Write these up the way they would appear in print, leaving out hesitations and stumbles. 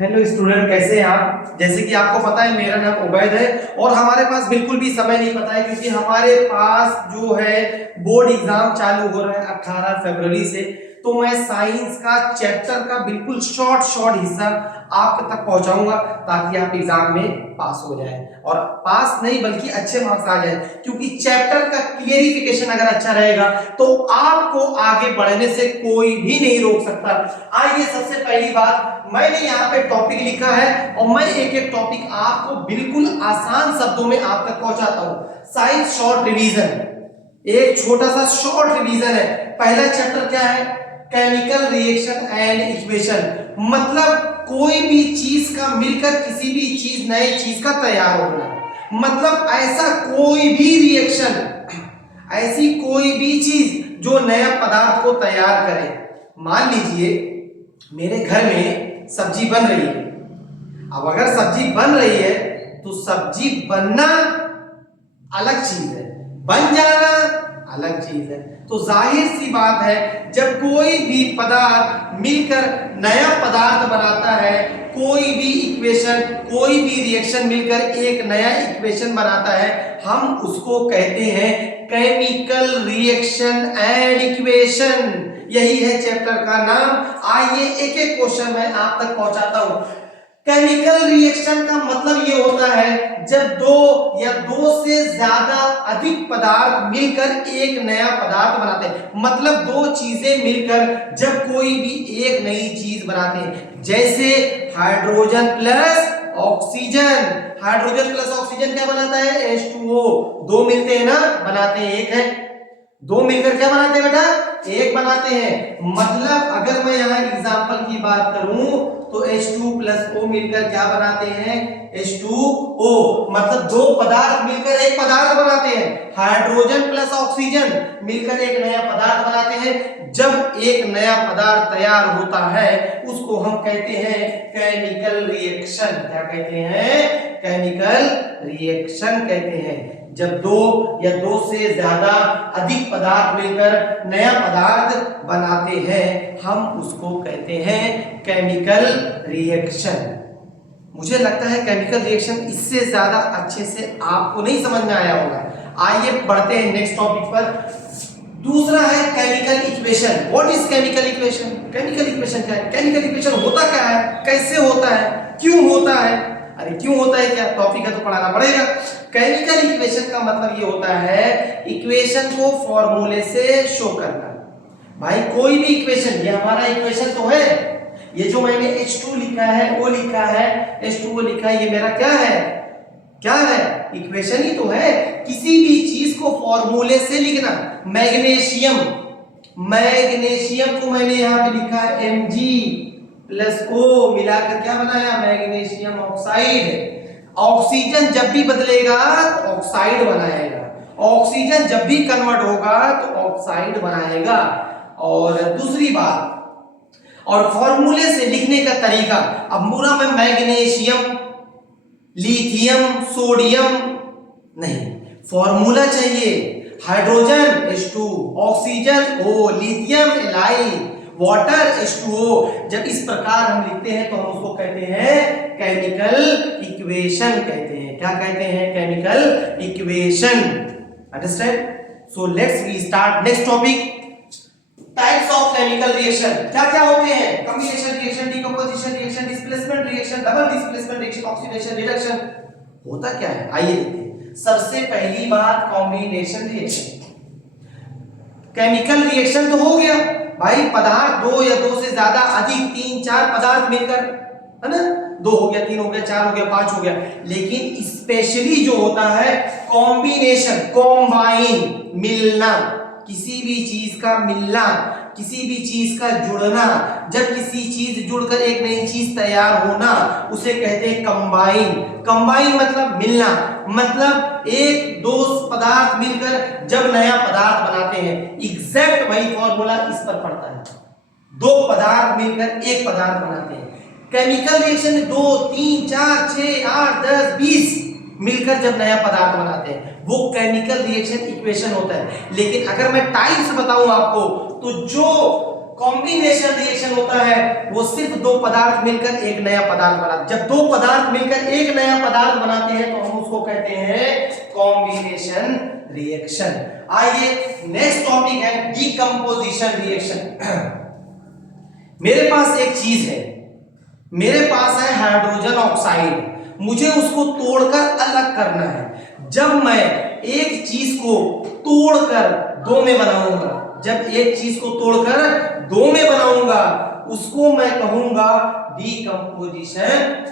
Hello student, कैसे हैं आप। जैसे कि आपको पता है मेरा नाम उबैद है और हमारे पास बिल्कुल भी समय नहीं पता है क्योंकि हमारे पास जो है बोर्ड एग्जाम चालू हो रहा है 18 फरवरी से। तो मैं साइंस का चैप्टर का बिल्कुल शॉर्ट हिस्सा आप तक पहुंचाऊंगा ताकि आप एग्जाम में पास हो जाए और पास नहीं बल्कि अच्छे मार्क्स आ जाए, क्योंकि चैप्टर का क्लियरिफिकेशन अगर अच्छा रहेगा तो आपको आगे बढ़ने से कोई भी नहीं रोक सकता। आइए, सबसे पहली बात, मैंने यहाँ पे टॉपिक लिखा है और मैं एक एक टॉपिक आपको बिल्कुल आसान शब्दों में आप तक पहुंचाता हूं। साइंस शॉर्ट रिवीजन, एक छोटा सा शॉर्ट रिवीजन है। पहला चैप्टर क्या है? Chemical reaction and equation. मतलब कोई भी चीज का मिलकर किसी भी चीज नई चीज का तैयार होना। मतलब ऐसा कोई भी रिएक्शन, ऐसी कोई भी चीज जो नया पदार्थ को तैयार करे। मान लीजिए मेरे घर में सब्जी बन रही है। अब अगर सब्जी बन रही है तो सब्जी बनना अलग चीज है, बन जाना अलग चीज है। तो जाहिर सी बात है, जब कोई भी पदार्थ मिलकर नया पदार्थ बनाता है, कोई भी इक्वेशन, कोई भी रिएक्शन मिलकर एक नया इक्वेशन बनाता है, हम उसको कहते हैं केमिकल रिएक्शन एंड इक्वेशन। यही है चैप्टर का नाम। आइए एक एक क्वेश्चन मैं आप तक पहुंचाता हूं। केमिकल रिएक्शन का मतलब ये होता है जब दो या दो से ज्यादा अधिक पदार्थ मिलकर एक नया पदार्थ बनाते हैं। मतलब दो चीजें मिलकर जब कोई भी एक नई चीज बनाते हैं, जैसे hydrogen plus oxygen. Hydrogen plus oxygen क्या बनाता है? H2O। दो मिलते हैं ना, बनाते हैं एक है। दो मिलकर क्या बनाते हैं बेटा? एक बनाते हैं। मतलब अगर मैं यहाँ एग्जांपल की बात करूं तो H2 प्लस O मिलकर क्या बनाते हैं? H2O। मतलब दो पदार्थ मिलकर एक पदार्थ बनाते हैं। हाइड्रोजन प्लस ऑक्सीजन मिलकर एक नया पदार्थ बनाते हैं। जब एक नया पदार्थ तैयार होता है उसको हम कहते हैं केमिकल रिएक्शन। क्या कहते हैं? केमिकल रिएक्शन कहते हैं। जब दो या दो से ज्यादा अधिक पदार्थ मिलकर नया पदार्थ बनाते हैं हम उसको कहते हैं केमिकल रिएक्शन। मुझे लगता है केमिकल रिएक्शन इससे ज्यादा अच्छे से आपको नहीं समझ में आया होगा। आइए बढ़ते हैं नेक्स्ट टॉपिक पर। दूसरा है chemical equation. What is chemical equation? Chemical equation क्या है? केमिकल इक्वेशन होता क्या है, कैसे होता है, क्यों होता है? अरे क्यों होता है, क्या टॉपिक है तो पढ़ाना पड़ेगा। केमिकल इक्वेशन का मतलब ये होता है इक्वेशन को फॉर्मूले से शो करना। भाई कोई भी इक्वेशन, ये हमारा इक्वेशन तो है, ये जो मैंने H2 लिखा है, O लिखा है, H2O लिखा है, ये मेरा क्या है? क्या है? इक्वेशन ही तो है। किसी भी चीज को फॉर्मूले से लिखना। मैग्नीशियम, मैग्नीशियम को मैंने यहां पे लिखा है Mg प्लस O मिलाकर क्या बनाया? Magnesium oxide. ऑक्सीजन जब भी बदलेगा तो ऑक्साइड बनाएगा, ऑक्सीजन जब भी कन्वर्ट होगा तो ऑक्साइड बनाएगा। और दूसरी बात, और फॉर्मूले से लिखने का तरीका, अब पूरा में मैग्नीशियम, लिथियम, सोडियम नहीं, फॉर्मूला चाहिए। Hydrogen H2, oxygen O, lithium Li, water H2O। जब इस प्रकार हम लिखते हैं तो हम उसको कहते हैं केमिकल इक्वेशन कहते हैं। क्या कहते हैं? Chemical equation. Understand? So let's we start next topic, types of chemical reaction. क्या क्या होते हैं? Combination reaction, decomposition reaction, displacement reaction, double displacement reaction, oxidation reduction. होता क्या है आइए देखते हैं। सबसे पहली बात कॉम्बिनेशन रिएक्शन। केमिकल रिएक्शन तो हो गया भाई, पदार्थ दो या दो से ज्यादा अधिक, तीन चार पदार्थ मिलकर, है ना, दो हो गया, तीन हो गया, चार हो गया, पांच हो गया। लेकिन स्पेशली जो होता है कॉम्बिनेशन, कॉम्बाइन, मिलना, किसी भी चीज का मिलना, किसी भी चीज का जुड़ना। जब किसी चीज जुड़कर एक नई चीज तैयार होना उसे कहते हैं कंबाइन। कंबाइन मतलब मिलना, मतलब एक दो पदार्थ मिलकर जब नया पदार्थ बनाते हैं। एग्जैक्ट वही फॉर्मूला इस पर पड़ता है। दो पदार्थ मिलकर एक पदार्थ बनाते हैं। केमिकल रिएक्शन में 2, 3, 4, 6, 8, 10, 20 मिलकर जब नया पदार्थ बनाते हैं वो केमिकल रिएक्शन इक्वेशन होता है। लेकिन अगर मैं टाइप्स बताऊं आपको तो जो कॉम्बिनेशन रिएक्शन होता है वो सिर्फ दो पदार्थ मिलकर एक नया पदार्थ बनाते। जब दो पदार्थ मिलकर एक नया पदार्थ बनाते हैं तो हम उसको कहते हैं कॉम्बिनेशन रिएक्शन। आइए नेक्स्ट टॉपिक है डीकंपोजिशन रिएक्शन। मेरे पास एक चीज है, मेरे पास है हाइड्रोजन ऑक्साइड, मुझे उसको तोड़कर अलग करना है। जब मैं एक चीज को तोड़कर दो में बनाऊंगा, जब एक चीज को तोड़कर दो में बनाऊंगा उसको मैं कहूंगा डीकंपोजिशन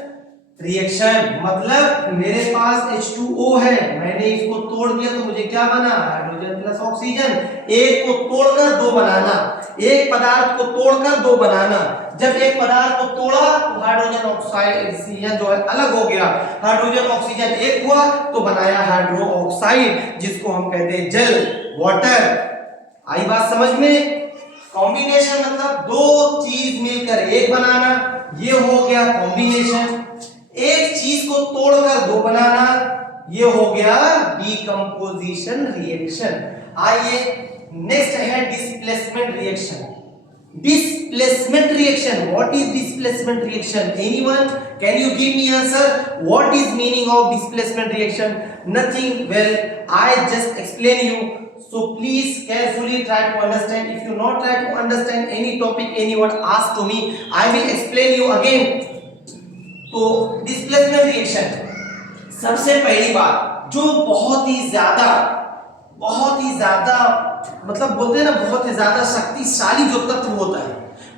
रिएक्शन। मतलब मेरे पास H2O है, मैंने इसको तोड़ दिया तो मुझे क्या बना, हाइड्रोजन प्लस ऑक्सीजन। एक को तोड़कर दो बनाना, एक पदार्थ को तोड़कर दो बनाना। जब एक पदार्थ को तोड़ा तो हाइड्रोजन ऑक्सीजन जो है अलग हो गया, हाइड्रोजन ऑक्सीजन एक हुआ तो बनाया हाइड्रो ऑक्साइड जिसको हम कहते हैं जल, वाटर। आई बात समझ में? कॉम्बिनेशन मतलब दो चीज मिलकर एक बनाना, ये हो गया कॉम्बिनेशन। एक चीज को तोड़कर दो बनाना, ये हो गया डीकंपोजिशन रिएक्शन। आइए नेक्स्ट है displacement reaction. Displacement reaction. What is displacement reaction? Anyone? Can you give me answer? What is meaning of displacement reaction? Nothing. Well, I just explain you. So please carefully try to understand. If you not try to understand any topic, anyone ask to me, I will explain you again. तो displacement reaction सबसे पहली बात जो बहुत ही ज्यादा मतलब बोलते हैं ना, बहुत ही ज्यादा शक्तिशाली जो तत्व होता है,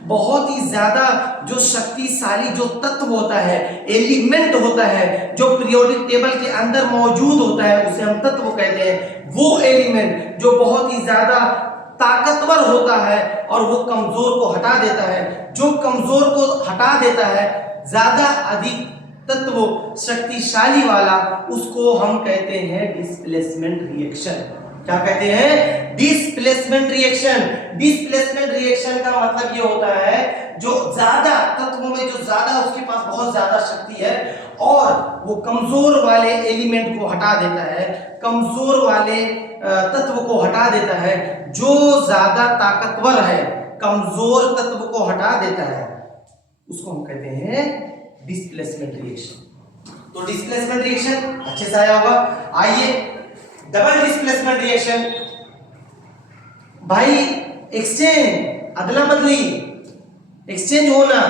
बहुत ही ज्यादा जो शक्तिशाली जो तत्व होता है, एलिमेंट होता है जो पीरियोडिक टेबल के अंदर मौजूद होता है, उसे हम तत्व कहते हैं। वो एलिमेंट जो बहुत ही ज्यादा ताकतवर होता है और वो कमजोर को हटा देता है, जो कमजोर को हटा देता है, ज्यादा अधिक तत्व शक्तिशाली वाला, उसको हम कहते हैं डिस्प्लेसमेंट रिएक्शन। क्या कहते हैं? Displacement reaction. डिस्प्लेसमेंट रिएक्शन का मतलब ये होता है जो ज्यादा तत्वों में जो ज्यादा उसके पास बहुत ज्यादा शक्ति है और वो कमजोर वाले एलिमेंट को हटा देता है, कमजोर वाले तत्व को हटा देता है। जो ज्यादा ताकतवर है कमजोर तत्व को हटा देता है, उसको हम कहते हैं डिस्प्लेसमेंट रिएक्शन। तो डिस्प्लेसमेंट रिएक्शन अच्छे से आया होगा। आइए डबल डिस्प्लेसमेंट रिएक्शन। भाई एक्सचेंज, अदला बदली, एक्सचेंज होना।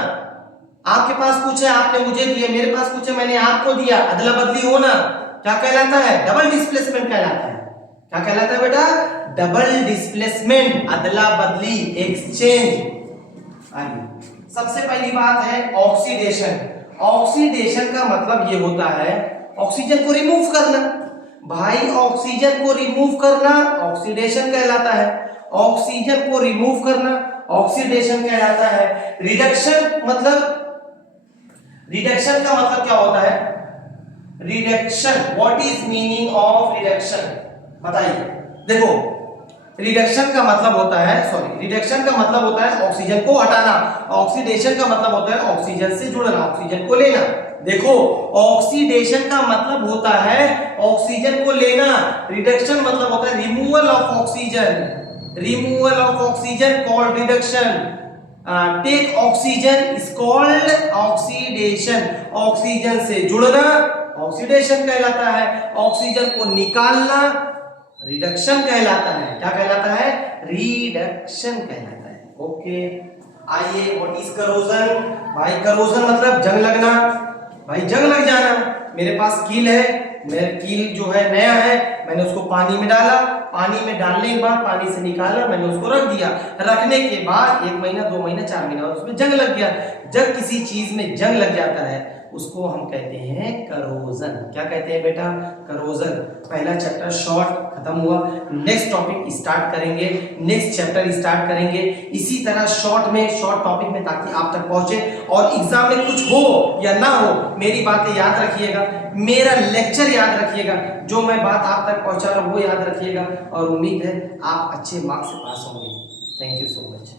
आपके पास कुछ है, आपने मुझे दिया, मेरे पास कुछ है, मैंने आपको दिया, अदला बदली होना क्या कहलाता है? डबल डिस्प्लेसमेंट कहलाता है। क्या कहलाता है बेटा? डबल डिस्प्लेसमेंट, अदला बदली, एक्सचेंज। आइए सबसे पहली बात है ऑक्सीडेशन। ऑक्सीडेशन का मतलब ये होता है ऑक्सीजन को रिमूव करना। भाई ऑक्सीजन को रिमूव करना ऑक्सीडेशन कहलाता है। ऑक्सीजन को रिमूव करना ऑक्सीडेशन कहलाता है। रिडक्शन मतलब, रिडक्शन का मतलब क्या होता है? Reduction, what is meaning of reduction बताइए। देखो रिडक्शन का मतलब होता है, रिडक्शन का मतलब होता है ऑक्सीजन को हटाना, ऑक्सीडेशन का मतलब होता है ऑक्सीजन से जुड़ना, ऑक्सीजन को लेना। देखो ऑक्सीडेशन का मतलब होता है ऑक्सीजन को लेना, रिडक्शन मतलब होता है removal of oxygen, removal of oxygen called reduction. Take oxygen is called oxidation. Oxygen से जुड़ना ऑक्सीडेशन कहलाता है, ऑक्सीजन को निकालना रिडक्शन कहलाता है। क्या कहलाता है? रिडक्शन कहलाता है। ओके आइए व्हाट इज करोजन? भाई करोजन मतलब जंग लगना, भाई जंग लग जाना। मेरे पास कील है, मेरा कील जो है नया है, मैंने उसको पानी में डाला, पानी में डालने के बाद पानी से निकाला, मैंने उसको रख दिया, रखने के बाद 1 महीना 2 महीना 4 महीना उसमें जंग लग गया। जब किसी चीज में जंग लग जाता है उसको हम कहते हैं करोजन। क्या कहते हैं बेटा? करोजन। पहला चैप्टर शॉर्ट खत्म हुआ, नेक्स्ट टॉपिक स्टार्ट करेंगे, नेक्स्ट चैप्टर स्टार्ट करेंगे इसी तरह शॉर्ट में, शॉर्ट टॉपिक में, ताकि आप तक पहुंचे और एग्जाम में कुछ हो या ना हो मेरी बातें याद रखिएगा, मेरा लेक्चर याद रखिएगा, जो मैं बात आप तक पहुंचा रहा हूं वो याद रखिएगा और उम्मीद है आप अच्छे मार्क्स से पास होंगे। Thank you so much.